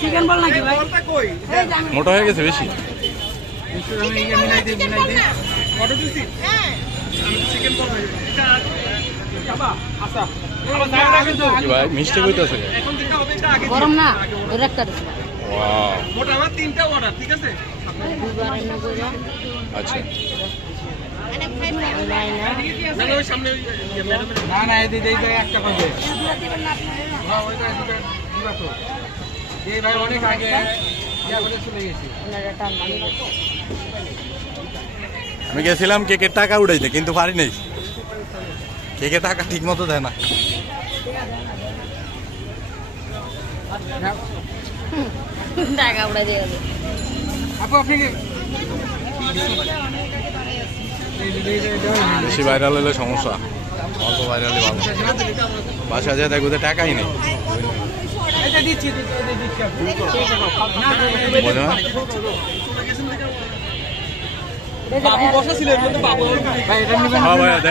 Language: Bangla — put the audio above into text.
চিকেন বল নাকি ভাই? মোটা হয়ে গেছে বেশি। কি ভাই মিষ্টি কইতাছে? গরম না ওর একটা ওয়াও মোটা আমার 3টা অর্ডার, ঠিক আছে? আচ্ছা না ওই সামনে না না এই জায়গায় একটা করবে। হ্যাঁ ওইটা দিবা তো। এই ভাই অনেক আগে ইয়া করে চলে গেছি। আমি গেছিলাম কেকের টাকা উঠাইতে কিন্তু পারি নাই, কেকের টাকা ঠিক মতো দেয় না। টাকা উড়া দিয়ে আপু আপনি কি বেশি ভাইরাল হলে সমস্যা, অল্প ভাইরাল হলে ভালো। বাসা যায় দেখো টাকাই নেই। এটা দিচ্ছি এটা দিচ্ছি আপু। বোঝো না? বাবু বসা ছিল এর মধ্যে বাবু ভাই এটা নিবেন হ্যাঁ ভাইয়া দেন।